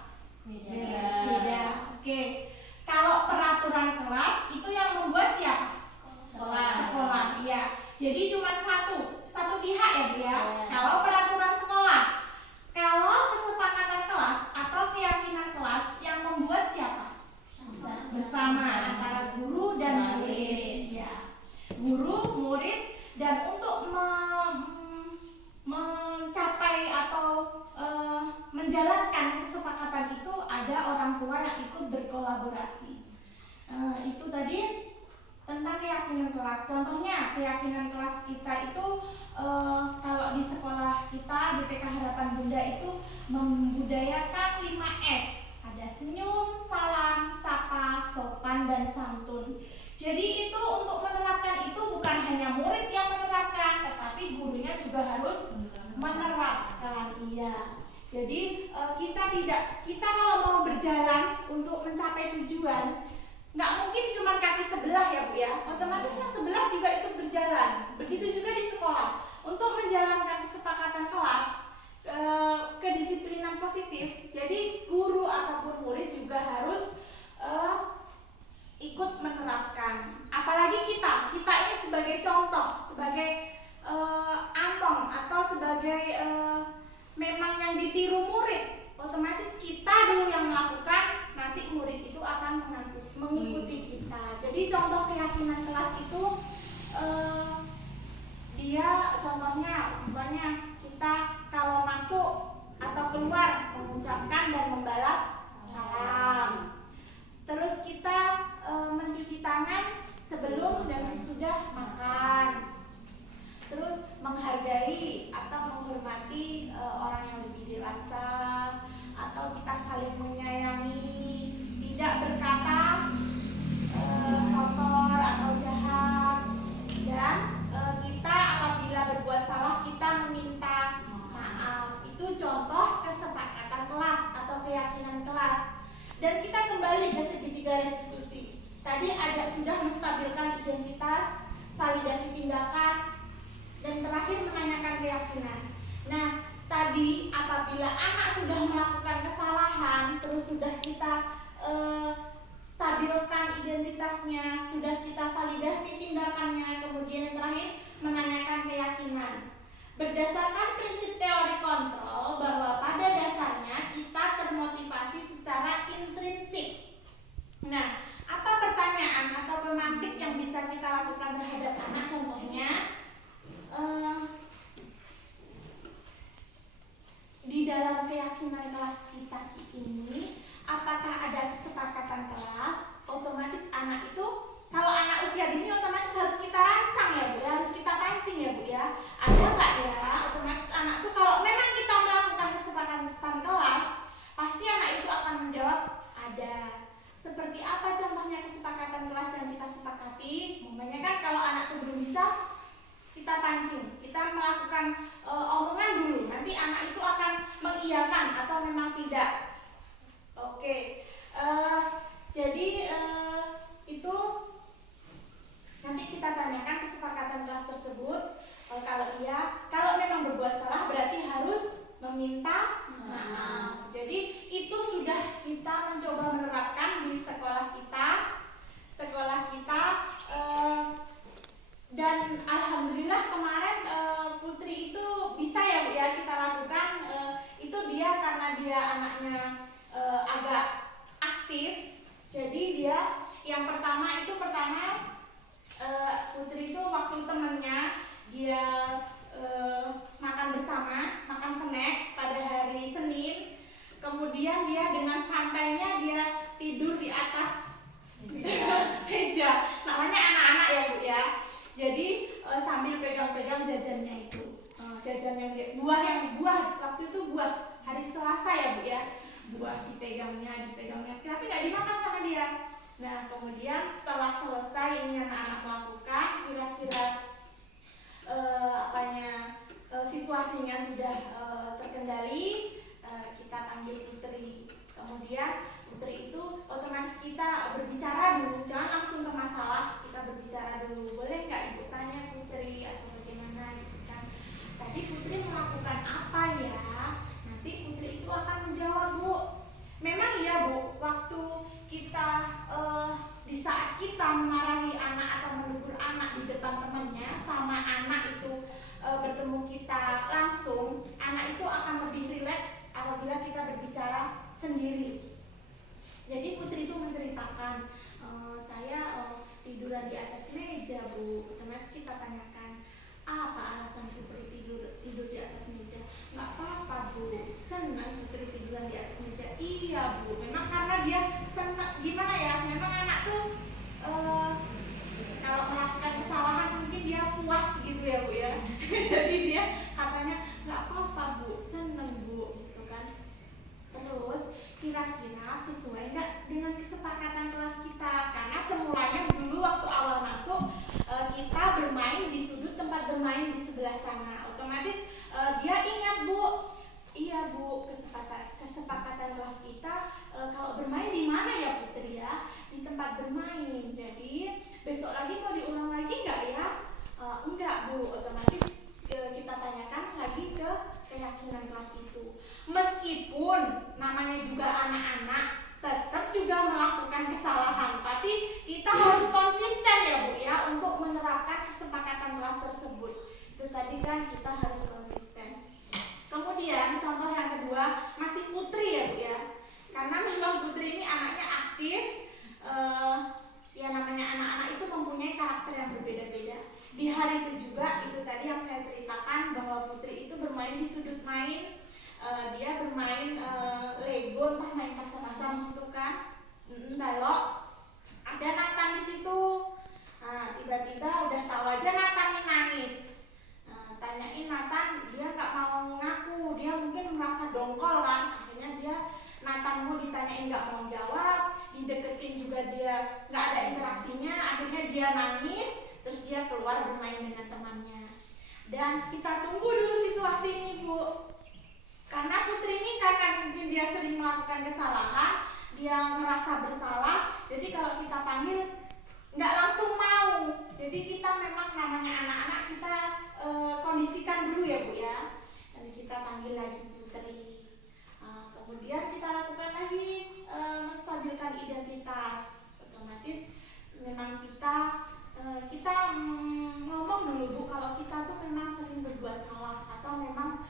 Beda. Oke. Kalau peraturan kelas itu yang membuat siapa? Sekolah. Iya. Jadi cuma satu pihak ya Bu ya. Kalau peraturan sekolah. Kalau kesepakatan kelas atau keyakinan kelas yang membuat siapa? Bersama antara guru dan murid. Ya. Guru, murid, dan untuk mencapai atau menjalankan kesepakatan itu ada orang tua yang ikut berkolaborasi. Itu tadi tentang keyakinan kelas. Contohnya keyakinan kelas kita itu kalau di sekolah kita di TK Harapan Bunda itu membudayakan 5S. Ada senyum, salam, sapa, sopan, dan santun. Jadi itu untuk menerapkan itu bukan hanya murid yang menerapkan, tetapi gurunya juga harus menerapkan. Iya. Jadi kita kalau mau berjalan untuk mencapai tujuan, nggak mungkin cuma kaki sebelah ya Bu ya. Otomatis yang sebelah juga ikut berjalan. Begitu juga di sekolah. Untuk menjalankan kesepakatan kelas, kedisiplinan positif. Jadi guru ataupun murid juga harus ikut menerapkan. Apalagi kita ini sebagai contoh, sebagai among atau sebagai memang yang ditiru murid. Otomatis kita dulu yang melakukan, nanti murid itu akan mengikuti kita. Jadi contoh keyakinan kelas itu dia contohnya umpamanya kita kalau masuk atau keluar mengucapkan dan membalas salam. Terus kita mencuci tangan sebelum dan sesudah makan. Terus menghargai atau menghormati orang yang lebih dewasa, atau kita saling menyayangi, tidak berkata kotor atau jahat, dan kita apabila berbuat salah kita meminta maaf. Itu contoh kesepakatan kelas atau keyakinan kelas. Dan kita kembali ke segitiga restitusi. Tadi sudah menstabilkan identitas, validasi tindakan, dan terakhir menanyakan keyakinan. Nah, tadi apabila anak sudah melakukan kesalahan, terus sudah kita stabilkan identitasnya, sudah kita validasi tindakannya, kemudian yang terakhir menanyakan keyakinan. Berdasarkan prinsip teori kontrol bahwa pada dasarnya kita termotivasi secara intrinsik. Nah, apa pertanyaan atau pemantik yang bisa kita lakukan terhadap anak? Contohnya, di dalam keyakinan kelas kita ini, apakah ada kesepakatan kelas? Otomatis anak itu, kalau anak usia dini otomatis harus kita rangsang ya Bu ya, harus kita pancing ya Bu ya. Ada nggak ya? Otomatis anak itu kalau memang kita melakukan kesepakatan kelas, pasti anak itu akan menjawab ada. Seperti apa contohnya kesepakatan kelas yang kita sepakati? Umpamanya kan kalau anak itu belum bisa, kita pancing, kita melakukan omongan dulu, nanti anak itu akan mengiyakan atau memang tidak. Oke, jadi itu nanti kita tanyakan kesepakatan kelas tersebut. Kalau iya, kalau memang berbuat salah berarti harus meminta maaf. Jadi itu sudah kita mencoba menerapkan di sekolah kita, dan alhamdulillah kemarin Putri itu bisa ya Bu ya kita lakukan. Itu dia karena dia anaknya agak aktif, jadi dia yang pertama Putri itu waktu temennya dia makan bersama, makan snack pada hari Senin, kemudian dia dengan santainya dia tidur di atas meja. Namanya anak-anak ya Bu ya. Jadi sambil pegang-pegang jajannya itu, jajannya buah waktu itu buah hari Selasa ya Bu ya, buah dipegangnya, tapi nggak dimakan sama dia. Nah kemudian setelah selesai ini anak-anak melakukan, kira-kira situasinya sudah terkendali, kita panggil Putri. Kemudian Putri itu otomatis kita berbicara dulu, jangan langsung ke masalah, kita berbicara dulu. Boleh nggak Ibu tanya Putri atau bagaimana gitu kan? Tadi Putri melakukan apa ya? Nanti Putri itu akan menjawab Bu. Memang iya Bu, waktu kita di saat kita memarahi anak atau menegur anak di depan temannya, sama anak itu bertemu kita langsung, anak itu akan lebih rileks apabila kita berbicara sendiri. Jadi Putri itu menceritakan, saya tiduran di atas meja Bu. Otomatis kita tanyakan, apa alasan Putri tidur di atas meja? Nggak apa-apa Bu, senang Putri tiduran di atas meja. Iya Bu, memang karena dia senang, gimana ya, memang anak tuh kalau melakukan kesalahan mungkin dia puas gitu ya Bu ya. Jadi dia katanya nggak apa-apa Bu, senang Bu gitu kan. Terus kira-kira sesuai nggak dengan kesepakatan kelas kita? Karena semulanya dulu waktu awal masuk kita bermain di sudut tempat bermain di sebelah sana. Otomatis dia ingat Bu, iya Bu, kesepakatan kelas kita kalau bermain di mana ya Putri ya? Di tempat bermain. Jadi besok lagi mau diulang lagi nggak ya? Enggak Bu, otomatis kita tanyakan lagi ke keyakinan kelas itu. Meskipun namanya juga anak-anak, tetap juga melakukan kesalahan, tapi kita harus konsisten ya Bu ya untuk menerapkan kesepakatan kelas tersebut. Itu tadi kan kita harus konsisten. Kemudian contoh yang kedua masih Putri ya Bu ya, karena memang Putri ini anaknya aktif. Ya namanya anak-anak itu mempunyai karakter yang berbeda-beda. Di hari itu juga, itu tadi yang saya ceritakan bahwa Putri itu bermain di sudut main. Dia bermain Lego, entah main pasar-pasar gitu kan. Lalu ada Nathan di situ. Tiba-tiba udah tahu aja Nathan ini nangis. Tanyain Nathan, dia nggak mau ngaku, dia mungkin merasa dongkol kan. Akhirnya dia Nathan mau ditanyain nggak mau jawab, dideketin juga dia nggak ada interaksinya. Akhirnya dia nangis, terus dia keluar bermain dengan temannya. Dan kita tunggu dulu situasi ini Bu. Karena Putri ini karena mungkin dia sering melakukan kesalahan, dia merasa bersalah. Jadi kalau kita panggil nggak langsung mau. Jadi kita memang namanya anak-anak kita kondisikan dulu ya Bu ya. Dan kita panggil lagi Putri. Kemudian kita lakukan lagi menstabilkan identitas. Otomatis memang kita ngomong dulu Bu kalau kita tuh memang sering berbuat salah. atau memang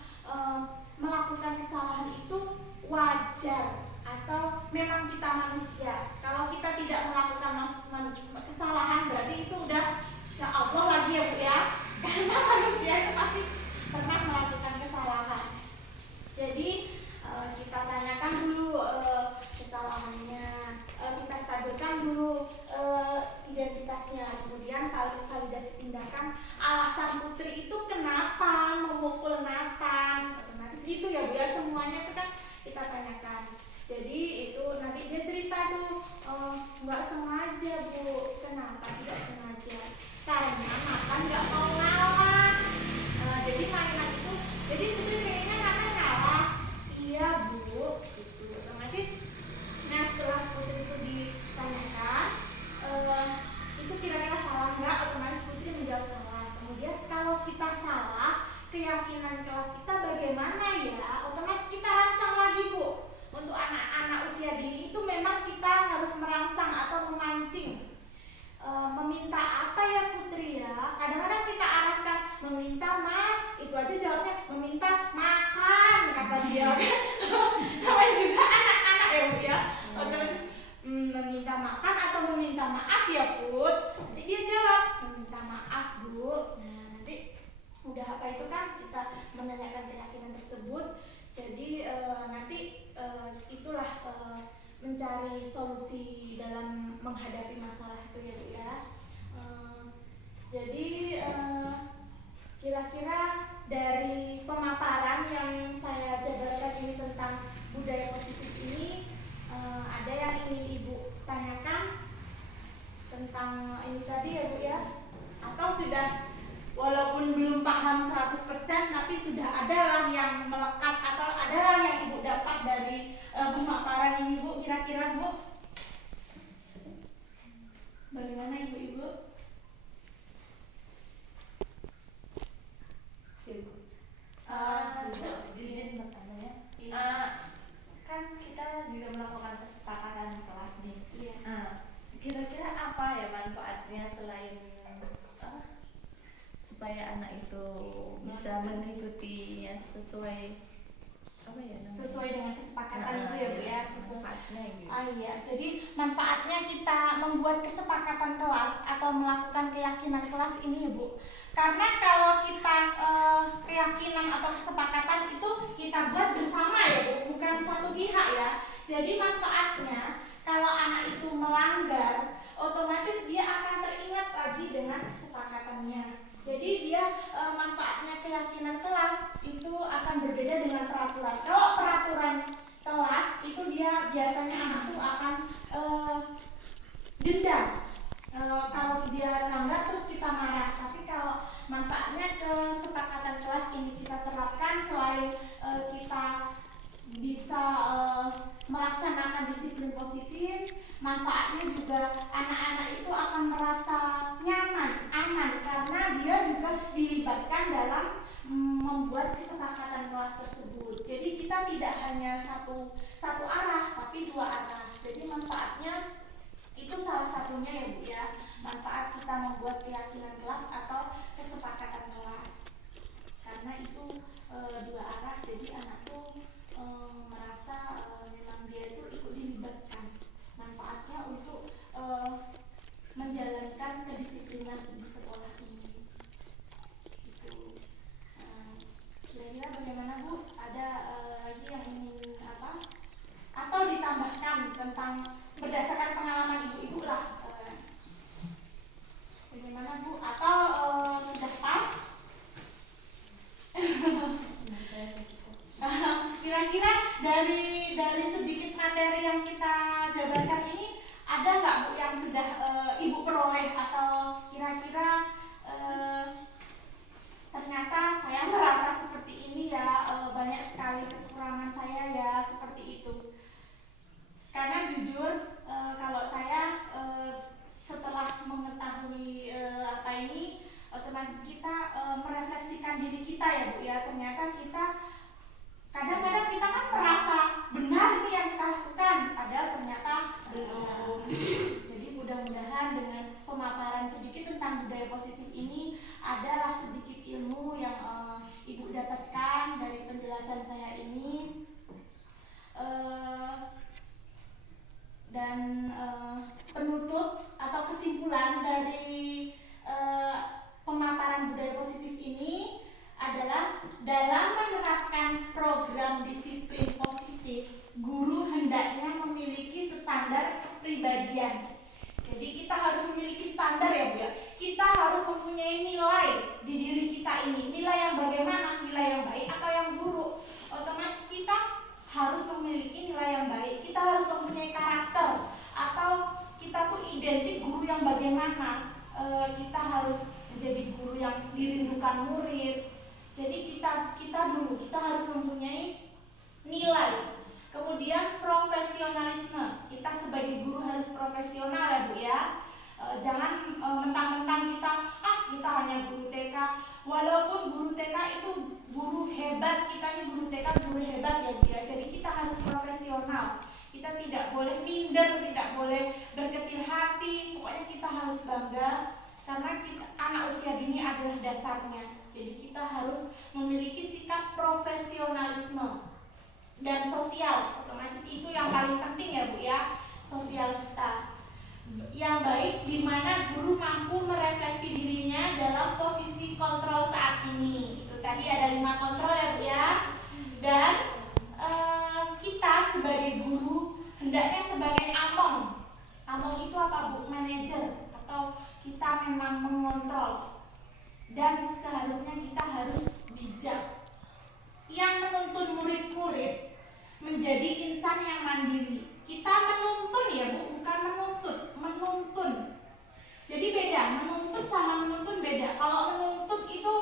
melakukan kesalahan itu wajar, atau memang kita manusia. Kalau kita tidak melakukan kesalahan berarti itu udah ya Allah lagi ya Bu ya, karena manusia itu pasti pernah melakukan kesalahan. Jadi kita tanyakan dulu kesalahannya, kita stabilkan dulu identitasnya, kemudian validasi tindakan. Alasan Putri itu kenapa memukul Nathan, otomatis gitu ya Bu ya, semuanya itu kan kita tanyakan. Jadi itu nanti dia cerita tuh, nggak sengaja Bu. Kenapa tidak sengaja? Karena Nathan nggak mau ngalah. Jadi mainan itu, jadi Putri pengennya Nathan ngalah. Iya Bu, gitu. Otomatis, nah setelah Putri itu ditanyakan, itu kira-kira salah nggak? Otomatis Putri menjawab salah. Kemudian kalau kita salah, keyakinan kelas kita bagaimana ya? Otomatis kita rangsang lagi Bu. Untuk anak-anak usia dini itu memang kita harus merangsang atau memancing. Meminta apa ya Putri ya? Kadang-kadang kita arahkan meminta itu aja jawabnya meminta makan, kata dia. Namanya juga anak-anak ya Bu ya. Otomatis meminta makan atau meminta maaf ya Put. Nanti dia jawab meminta maaf Bu. Nah nanti udah apa itu kan kita menanyakan keyakinan tersebut. Jadi nanti itulah mencari solusi dalam menghadapi masalah itu ya Bu ya. Jadi kira-kira dari pemaparan yang saya jabarkan ini tentang budaya positif ini, ada yang ingin Ibu tanyakan tentang ini tadi ya Bu ya? Atau sudah walaupun belum paham 100% tapi sudah adalah yang melekat atau adalah yang Ibu dapat dari pemaparan ini Bu, kira-kira Bu? Bagaimana Ibu-Ibu? Izin bertanya ya. Kan kita juga melakukan kesepakatan kelas nih. Iya. Kira-kira apa ya manfaatnya selain supaya anak itu bisa mengikutinya sesuai apa ya namanya? Sesuai dengan kesepakatan itu ya Bu ya, manfaatnya gitu. Iya, jadi manfaatnya kita membuat kesepakatan kelas atau melakukan keyakinan kelas ini ya Bu. Karena kalau kita keyakinan atau kesepakatan itu kita buat bersama ya Bu, bukan satu pihak ya. Jadi manfaatnya kalau anak itu melanggar, otomatis dia akan teringat lagi dengan kesepakatannya. Jadi dia manfaatnya keyakinan kelas itu akan berbeda dengan peraturan. Kalau peraturan kelas itu dia biasanya anak itu akan denda. Kalau dia langgar terus kita marah. Tapi kalau manfaatnya kesepakatan kelas ini kita terapkan, selain kita bisa melaksanakan disiplin positif, manfaatnya juga anak-anak itu akan merasa nyaman, aman, karena dia juga dilibatkan dalam membuat kesepakatan kelas tersebut. Jadi kita tidak hanya satu arah, tapi dua arah. Jadi manfaatnya itu salah satunya ya Bu ya, manfaat kita membuat keyakinan kelas atau kesepakatan kelas. Karena itu dua arah, jadi anak tuh merasa memang dia itu ikut dilibatkan. Manfaatnya untuk menjalankan kedisiplinan di sekolah ini. Gitu. Kira-kira bagaimana Bu? Ada lagi yang ingin apa? Atau ditambahkan tentang berdasarkan kepribadian. Jadi kita harus memiliki standar ya Bu ya. Kita harus mempunyai nilai di diri kita ini. Nilai yang bagaimana? Nilai yang baik atau yang buruk? Otomatis kita harus memiliki nilai yang baik. Kita harus mempunyai karakter. Atau kita tuh identik guru yang bagaimana? Kita harus menjadi guru yang dirindukan murid. Jadi kita harus mempunyai nilai. Kemudian profesionalisme. Kita sebagai guru harus profesional ya Bu ya. Jangan mentang-mentang kita hanya guru TK. Walaupun guru TK itu guru hebat, kita ini guru TK guru hebat ya Bu ya. Jadi kita harus profesional. Kita tidak boleh minder, tidak boleh berkecil hati. Pokoknya kita harus bangga karena anak usia dini adalah dasarnya. Jadi kita harus memiliki sikap profesionalisme dan sosial. Otomatis itu yang paling penting ya Bu ya, sosial kita yang baik, di mana guru mampu merefleksi dirinya dalam posisi kontrol saat ini. Itu tadi ada 5 kontrol ya Bu ya. Dan kita sebagai guru hendaknya sebagai among. Among itu apa Bu? Manajer, atau kita memang mengontrol. Dan seharusnya kita harus bijak yang menuntun murid-murid menjadi insan yang mandiri. Kita menuntun ya Bu, bukan menuntun. Jadi beda, menuntut sama menuntun beda. Kalau menuntut itu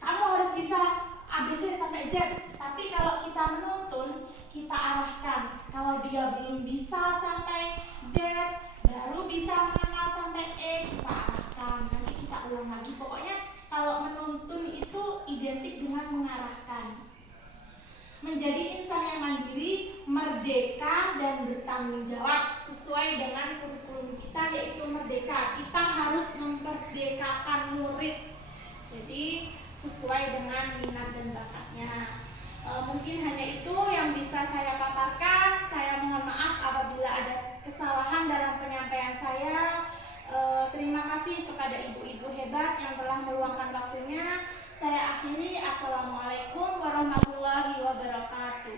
kamu harus bisa ABC sampai Z. Tapi kalau kita menuntun, kita arahkan. Kalau dia belum bisa sampai Z, baru bisa mengenal sampai E, kita arahkan. Nanti kita ulang lagi. Pokoknya kalau menuntun itu identik dengan mengarahkan. Menjadi insan yang mandiri, merdeka, dan bertanggung jawab sesuai dengan kurikulum kita, yaitu merdeka. Kita harus memerdekakan murid. Jadi sesuai dengan minat dan bakatnya. Mungkin hanya itu yang bisa saya paparkan. Saya mohon maaf apabila ada kesalahan dalam penyampaian saya. Terima kasih kepada ibu-ibu hebat yang telah meluangkan waktunya. Saya akhiri. Assalamualaikum warahmatullahi wabarakatuh.